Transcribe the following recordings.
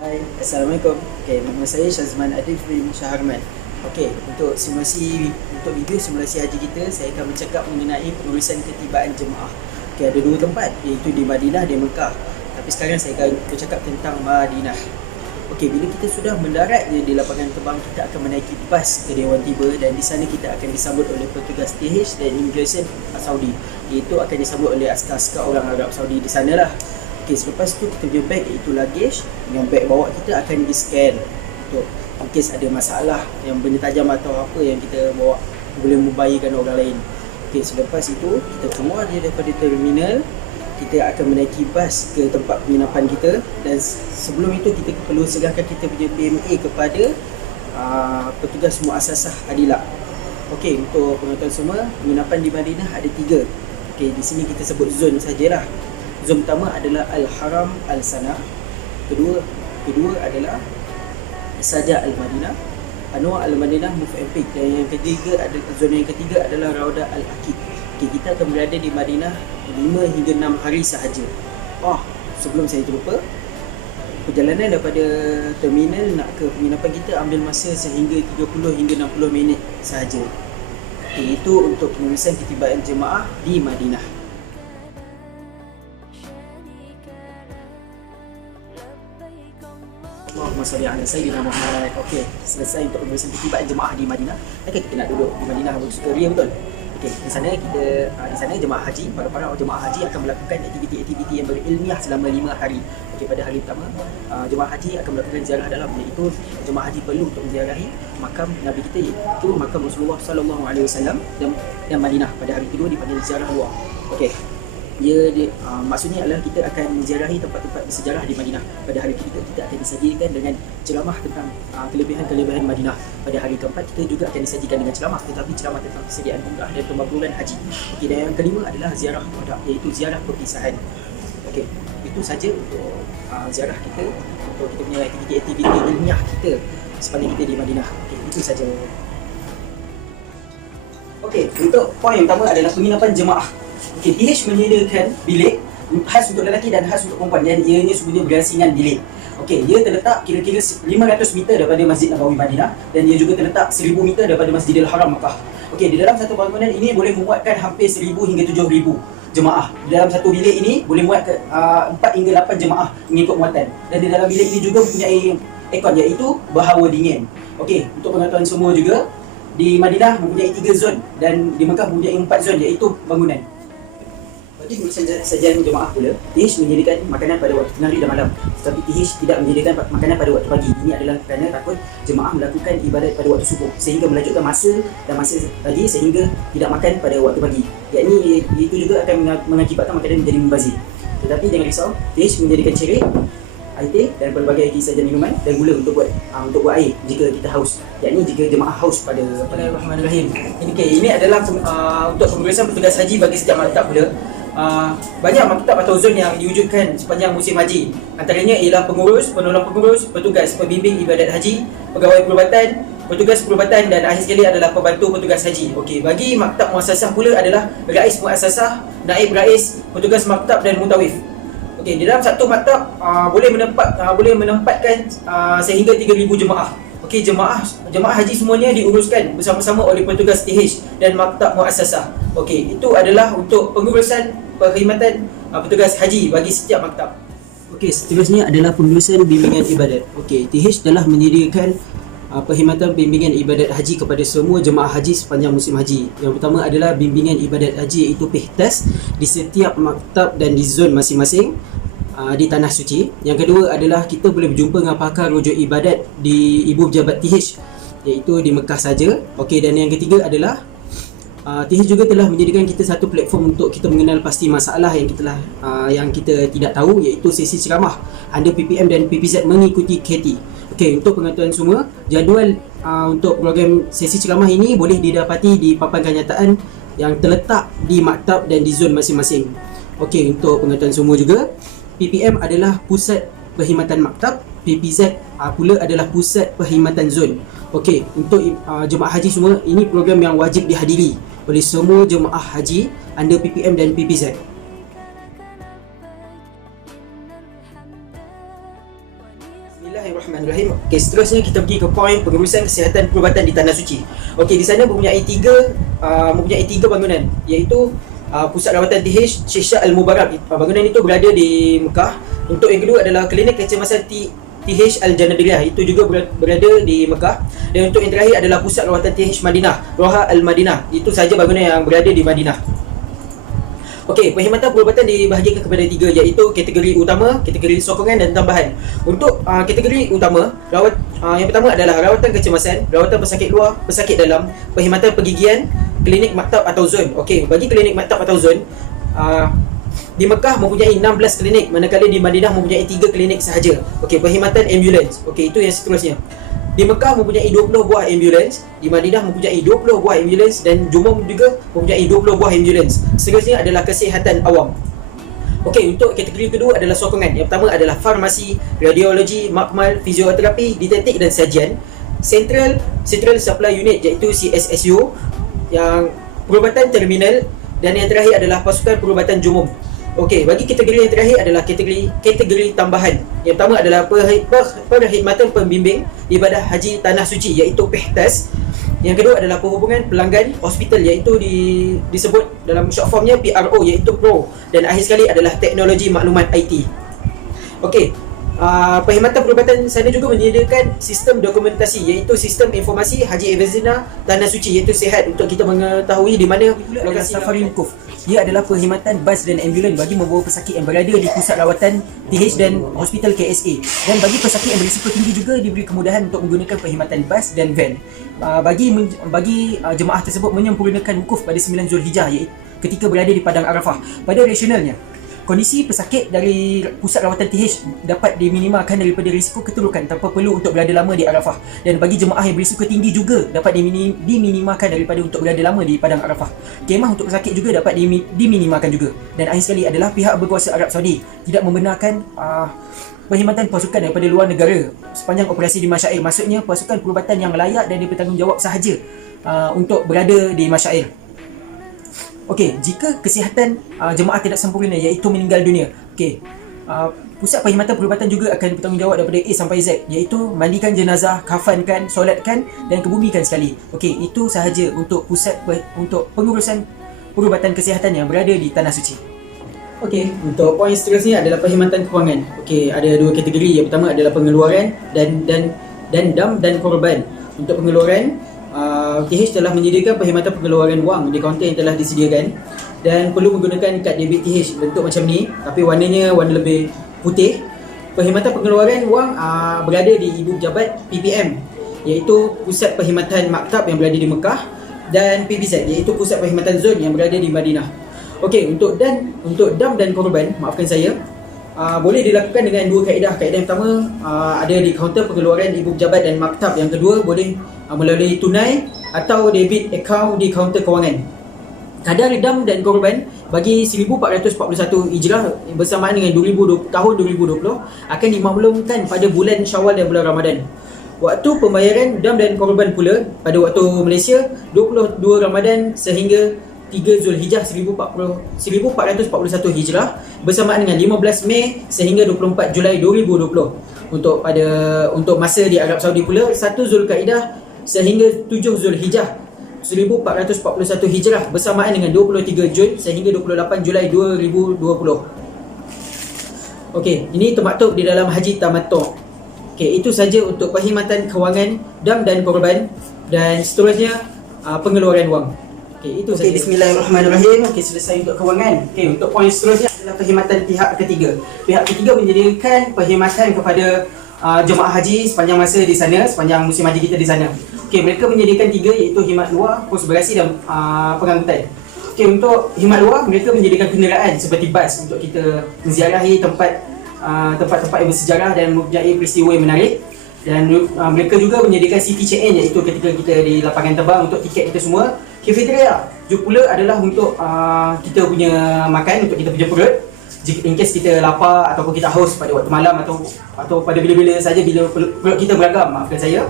Hai, Assalamualaikum. Nama saya Syazman Adif bin Syaharman. Untuk video simulasi haji kita, saya akan bercakap mengenai pengurusan ketibaan jemaah. Ada dua tempat, iaitu di Madinah dan Mekah. Tapi sekarang saya akan bercakap tentang Madinah. Bila kita sudah mendarat di lapangan terbang, kita akan menaiki bas ke Dewan Tiba, dan di sana kita akan disambut oleh petugas TH dan Immigration Saudi. Iaitu akan disambut oleh askar-askar orang Arab Saudi di sanalah. Selepas tu kita punya beg, iaitu luggage, dengan beg bawa kita akan di-scan untuk in case ada masalah yang benda tajam atau apa yang kita bawa boleh membahayakan orang lain. Selepas itu kita keluar daripada terminal, kita akan menaiki bas ke tempat penginapan kita, dan sebelum itu kita perlu serahkan kita punya PMA kepada petugas muassasah Adila. Untuk penonton semua, penginapan di Madinah ada 3. Di sini kita sebut zon sajalah. Zon pertama adalah Al-Haram Al-Sana, kedua adalah Saja Al-Madinah, Anwar Al-Madinah, Move and Pick, dan zon yang ketiga adalah Raudah Al-Aqid. Kita akan berada di Madinah 5 hingga 6 hari sahaja. Sebelum saya terlupa, perjalanan daripada terminal nak ke penginapan kita ambil masa sehingga 30 hingga 60 minit sahaja. Itu untuk pengurusan ketibaan jemaah di Madinah. Allahumma salli ala Sayyidina Muhammad. Selesai untuk pengurusan ketibaan jemaah di Madinah. Kita nak duduk di Madinah bersukaria, betul? Di sana jemaah haji, para jemaah haji akan melakukan aktiviti-aktiviti yang berilmiah selama 5 hari. Pada hari pertama, jemaah haji akan melakukan ziarah dalam, iaitu jemaah haji perlu untuk menziarahi makam Nabi kita, iaitu makam Rasulullah sallallahu alaihi wasallam dan Madinah. Pada hari kedua dipanggil ziarah luar. Maksudnya adalah kita akan menziarahi tempat-tempat bersejarah di Madinah. Pada hari ketiga kita akan disajikan dengan ceramah tentang kelebihan-kelebihan Madinah. Pada hari keempat kita juga akan disajikan dengan ceramah, tetapi ceramah tentang persediaan umrah dan pemabruran haji. Dan yang kelima adalah ziarah wada', iaitu ziarah perpisahan. Itu saja untuk ziarah kita, untuk kita punya aktiviti-aktiviti ilmiah kita sepanjang kita di Madinah. Itu saja. Untuk poin yang pertama adalah penginapan jemaah. TH menyediakan bilik khas untuk lelaki dan khas untuk perempuan, dan ianya sebenarnya berasingan bilik. Dia terletak kira-kira 500 meter daripada Masjid Nabawi Madinah, dan dia juga terletak 1000 meter daripada Masjidil Haram Mekah. Di dalam satu bangunan ini boleh memuatkan hampir 1000 hingga 7000 jemaah. Di dalam satu bilik ini boleh muat 4 hingga 8 jemaah mengikut muatan. Dan di dalam bilik ini juga mempunyai aircon, iaitu berhawa dingin. Untuk penonton semua juga, di Madinah mempunyai 3 zon, dan di Mekah mempunyai 4 zon, iaitu bangunan. Bagi pengurusan sajian jemaah pula, TH menyediakan makanan pada waktu tengah hari dan malam, tetapi TH tidak menyediakan makanan pada waktu pagi. Ini adalah kerana takut jemaah melakukan ibadat pada waktu subuh, sehingga melanjutkan masa lagi sehingga tidak makan pada waktu pagi. Itu juga akan mengakibatkan makanan menjadi membazir. Tetapi jangan risau, TH menyediakan cerik, air teh dan pelbagai lagi sajian minuman dan gula untuk buat air jika kita haus. Jika jemaah haus pada Bismillahirrahmanirrahim. Ini adalah untuk pengurusan petugas haji bagi setiap maktab pula. Banyak maktab atau zon yang diwujudkan sepanjang musim haji. Antaranya ialah pengurus, penolong pengurus, petugas pembimbing ibadat haji, pegawai perubatan, petugas perubatan, dan akhir sekali adalah pembantu petugas haji. Bagi maktab muassasah pula adalah rais muassasah, naib rais, petugas maktab dan mutawif. Di dalam satu maktab boleh menempatkan sehingga 3000 jemaah. Jemaah haji semuanya diuruskan bersama-sama oleh petugas TH dan maktab muassasah. Itu adalah untuk pengurusan perkhidmatan petugas haji bagi setiap maktab. Seterusnya adalah pengurusan bimbingan ibadat. TH telah menyediakan perkhidmatan bimbingan ibadat haji kepada semua jemaah haji sepanjang musim haji. Yang pertama adalah bimbingan ibadat haji, iaitu PIHTAS di setiap maktab dan di zon masing-masing di Tanah Suci. Yang kedua adalah kita boleh berjumpa dengan pakar rujuk ibadat di Ibu Pejabat TH, iaitu di Mekah saja. Dan yang ketiga adalah TH juga telah menyediakan kita satu platform untuk kita mengenal pasti masalah yang kita tidak tahu, iaitu sesi ceramah under PPM dan PPZ mengikuti KT. Untuk penonton semua, jadual untuk program sesi ceramah ini boleh didapati di papan kenyataan yang terletak di maktab dan di zon masing-masing. Untuk penonton semua juga, PPM adalah pusat perkhidmatan maktab, PPZ pula adalah pusat perkhidmatan zon. Untuk jemaah haji semua, ini program yang wajib dihadiri oleh semua jemaah haji under PPM dan PPZ. Bismillahirrahmanirrahim. Okey, seterusnya kita pergi ke poin pengurusan kesihatan perubatan di Tanah Suci. Okey, di sana mempunyai tiga bangunan, iaitu pusat rawatan TH Sheikh Shah Al-Mubarak. Bangunan itu berada di Mekah. Untuk yang kedua adalah klinik kecemasan TH Al-Janabiliyah, itu juga berada di Mekah. Dan untuk yang terakhir adalah pusat rawatan TH Madinah, Roha Al-Madinah. Itu sahaja bangunan yang berada di Madinah. Okey, perkhidmatan perubatan dibahagikan kepada tiga, iaitu kategori utama, kategori sokongan dan tambahan. Untuk kategori utama, yang pertama adalah rawatan kecemasan, rawatan pesakit luar, pesakit dalam, perkhidmatan pergigian, klinik maktab atau zon. Okey, bagi klinik maktab atau zon, di Mekah mempunyai 16 klinik, manakala di Madinah mempunyai 3 klinik sahaja. Okey, perkhidmatan ambulans. Okey, itu yang seterusnya. Di Mekah mempunyai 20 buah ambulans, di Madinah mempunyai 20 buah ambulans, dan Jumum juga mempunyai 20 buah ambulans. Seterusnya adalah kesihatan awam. Okey, untuk kategori kedua adalah sokongan. Yang pertama adalah farmasi, radiologi, makmal, fizioterapi, dietetik dan sajian. Central Supply Unit, iaitu CSSU, yang perubatan terminal, dan yang terakhir adalah pasukan perubatan Jumum. Okey, bagi kategori yang terakhir adalah kategori tambahan. Yang pertama adalah perkhidmatan pembimbing ibadah haji Tanah Suci, iaitu PEHTAS. Yang kedua adalah perhubungan pelanggan hospital, iaitu disebut dalam short formnya PRO, iaitu Pro. Dan akhir sekali adalah teknologi maklumat IT. Okey, perkhidmatan perubatan sana juga menyediakan sistem dokumentasi, iaitu sistem informasi Haji Evazina Tanah Suci, iaitu sihat untuk kita mengetahui di mana lokasi Safari Wukuf. Ia adalah perkhidmatan bas dan ambulan bagi membawa pesakit yang berada di pusat rawatan TH dan hospital KSA. Dan bagi pesakit yang berisiko tinggi juga diberi kemudahan untuk menggunakan perkhidmatan bas dan van. Bagi jemaah tersebut menyempurnakan wukuf pada 9 Zulhijjah, iaitu ketika berada di Padang Arafah. Pada rasionalnya, kondisi pesakit dari pusat rawatan TH dapat diminimalkan daripada risiko keterukan tanpa perlu untuk berada lama di Arafah. Dan bagi jemaah yang berisiko tinggi juga dapat diminimalkan daripada untuk berada lama di Padang Arafah. Kemah untuk pesakit juga dapat diminimalkan juga. Dan akhir sekali adalah pihak berkuasa Arab Saudi tidak membenarkan perkhidmatan pasukan daripada luar negara sepanjang operasi di Masyair. Maksudnya pasukan perubatan yang layak dan bertanggungjawab sahaja untuk berada di Masyair. Okey, jika kesihatan jemaah tidak sempurna, iaitu meninggal dunia, okey, pusat perkhidmatan perubatan juga akan bertanggungjawab daripada A sampai Z, iaitu mandikan jenazah, kafankan, solatkan dan kebumikan sekali. Okey, itu sahaja untuk untuk pengurusan perubatan kesihatan yang berada di Tanah Suci. Okey, untuk poin seterusnya adalah perkhidmatan kewangan. Okey, ada dua kategori. Yang pertama adalah pengeluaran dan dam dan korban. Untuk pengeluaran, TH telah menyediakan perkhidmatan pengeluaran wang di kaunter yang telah disediakan, dan perlu menggunakan kad debit TH bentuk macam ni, tapi warnanya warna lebih putih. Perkhidmatan pengeluaran wang berada di Ibu Jabat PPM, iaitu Pusat Perkhidmatan Maktab yang berada di Mekah, dan PBZ, iaitu Pusat Perkhidmatan Zon yang berada di Madinah. Okey, untuk dam dan korban, maafkan saya, boleh dilakukan dengan dua kaedah. Kaedah yang pertama ada di kaunter pengeluaran Ibu Jabat dan Maktab. Yang kedua boleh melalui tunai atau debit account di kaunter kewangan. Kadar dam dan korban bagi 1441 Hijrah bersamaan dengan tahun 2020 akan dimaklumkan pada bulan Syawal dan bulan Ramadan. Waktu pembayaran dam dan korban pula pada waktu Malaysia 22 Ramadan sehingga 3 Zulhijjah 1441 Hijrah bersamaan dengan 15 Mei sehingga 24 Julai 2020. Untuk masa di Arab Saudi pula 1 Zulkaidah sehingga 7 Zulhijjah 1441 Hijrah bersamaan dengan 23 Jun sehingga 28 Julai 2020. Okey, ini termaktub di dalam Haji Tamattu'. Okey, itu saja untuk perkhidmatan kewangan, dam dan korban, dan seterusnya pengeluaran wang. Okey, itu saja. Bismillahirrahmanirrahim. Okey, selesai untuk kewangan. Okey, untuk poin seterusnya adalah perkhidmatan pihak ketiga. Pihak ketiga menyediakan perkhidmatan kepada jemaah haji sepanjang masa di sana, sepanjang musim haji kita di sana. Okey, mereka menyediakan tiga, iaitu khidmat luar, pos berasi dan pengangkutan. Okey, untuk khidmat luar, mereka menyediakan kenderaan seperti bas untuk kita menziarahi tempat-tempat yang bersejarah dan mempunyai peristiwa yang menarik. Dan mereka juga menyediakan city check-in, iaitu ketika kita di lapangan terbang untuk tiket kita semua. Cafeteria juga pula adalah untuk kita punya makan, untuk kita punya perut. Jika in case kita lapar ataupun kita haus pada waktu malam atau pada bila-bila saja bila perut kita beragam, maafkan saya.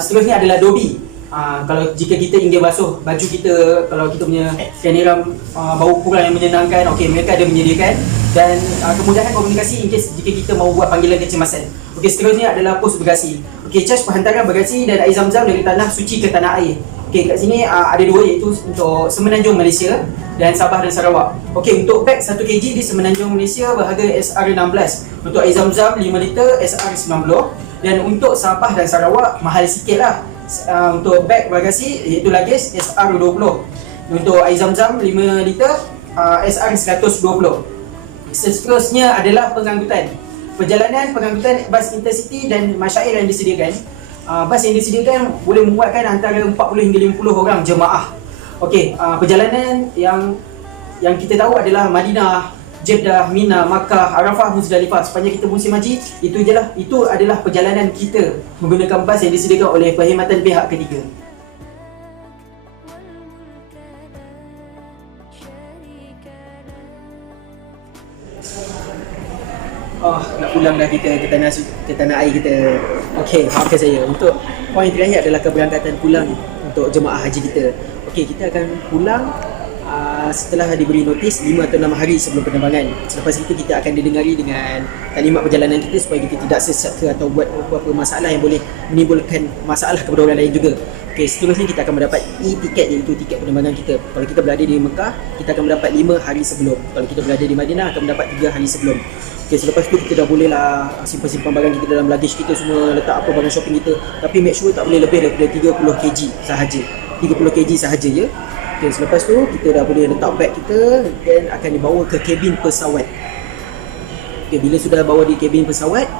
Seterusnya adalah dobi. kalau jika kita ingin basuh baju kita, kalau kita punya kaniram bau kurang yang menyenangkan, okey, mereka ada menyediakan. Dan kemudahan komunikasi in case jika kita mahu buat panggilan kecemasan. Okey, seterusnya adalah pos bagasi. Okey, charge penghantaran bagasi dan air zam-zam dari tanah suci ke tanah air. Okey, kat sini ada dua, iaitu untuk Semenanjung Malaysia dan Sabah dan Sarawak. Okey, untuk beg 1 kg di Semenanjung Malaysia berharga SR16. Untuk air zam-zam 5 liter SR90. Dan untuk Sabah dan Sarawak mahal sikit lah. Untuk beg bagasi iaitu luggage SR20. Untuk air zam-zam 5 liter SR120. Seterusnya adalah pengangkutan. Perjalanan pengangkutan bas intercity dan masyair yang disediakan. Bas yang disediakan boleh memuatkan antara 40 hingga 50 orang jemaah. Okey, perjalanan yang kita tahu adalah Madinah, Jeddah, Mina, Makkah, Arafah, Muzdalifah. Sepanjang kita musim haji, itu adalah perjalanan kita menggunakan bas yang disediakan oleh perkhidmatan pihak ketiga. Nak pulang dah kita ke tanah air kita. Okey, maafkan saya. Untuk poin terakhir adalah keberangkatan pulang untuk jemaah haji kita. Okey, kita akan pulang setelah diberi notis 5 atau 6 hari sebelum penerbangan. Selepas itu kita akan didengari dengan taklimat perjalanan kita supaya kita tidak sesat ke atau buat beberapa masalah yang boleh menimbulkan masalah kepada orang lain juga. Okey, seterusnya kita akan mendapat e-tiket, iaitu tiket penerbangan kita. Kalau kita berada di Mekah, kita akan mendapat 5 hari sebelum. Kalau kita berada di Madinah, akan mendapat 3 hari sebelum. Okey, selepas tu kita dah boleh lah simpan-simpan barang kita dalam luggage kita semua, letak apa barang shopping kita. Tapi make sure tak boleh lebih daripada 30 kg sahaja. 30 kg sahaja ya. Okey, selepas tu kita dah boleh letak beg kita dan akan dibawa ke kabin pesawat. Okey, bila sudah bawa di kabin pesawat,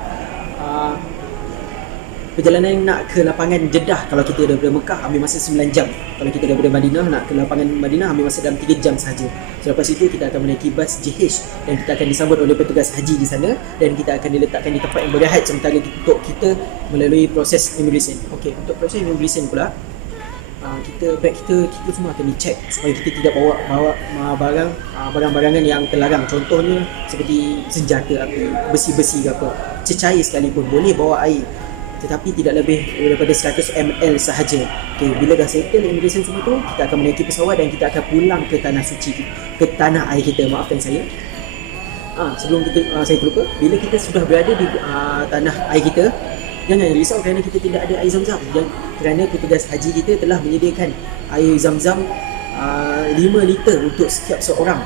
perjalanan nak ke lapangan Jeddah, kalau kita daripada Mekah ambil masa 9 jam. Kalau kita daripada Madinah nak ke lapangan Madinah ambil masa dalam 3 jam sahaja. Selepas itu kita akan menaiki bas JH dan kita akan disambut oleh petugas haji di sana dan kita akan diletakkan di tempat yang berehat sementara untuk kita melalui proses immigration. Okey, untuk proses immigration pula, beg kita semua akan dicek supaya kita tidak bawa barang-barangan yang terlarang. Contohnya seperti senjata api, besi-besi ke apa. Cecair sekalipun boleh bawa air, tetapi tidak lebih daripada 100 ml sahaja. Okey, bila dah settle immigration semua tu, kita akan menaiki pesawat dan kita akan pulang ke tanah suci, ke tanah air kita. Maafkan saya. Sebelum kita saya terlupa, bila kita sudah berada di tanah air kita, jangan risau kerana kita tidak ada air zam-zam. Kerana petugas haji kita telah menyediakan air zam-zam 5 liter untuk setiap seorang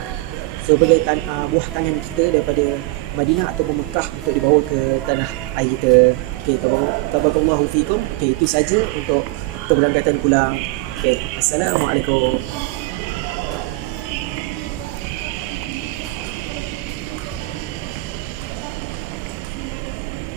sebagai buah tangan kita daripada Madinah atau Mekah untuk dibawa ke tanah air kita. Okey, tabarakallahu fikum. Okey, itu saja untuk keberangkatan pulang. Okey, assalamualaikum.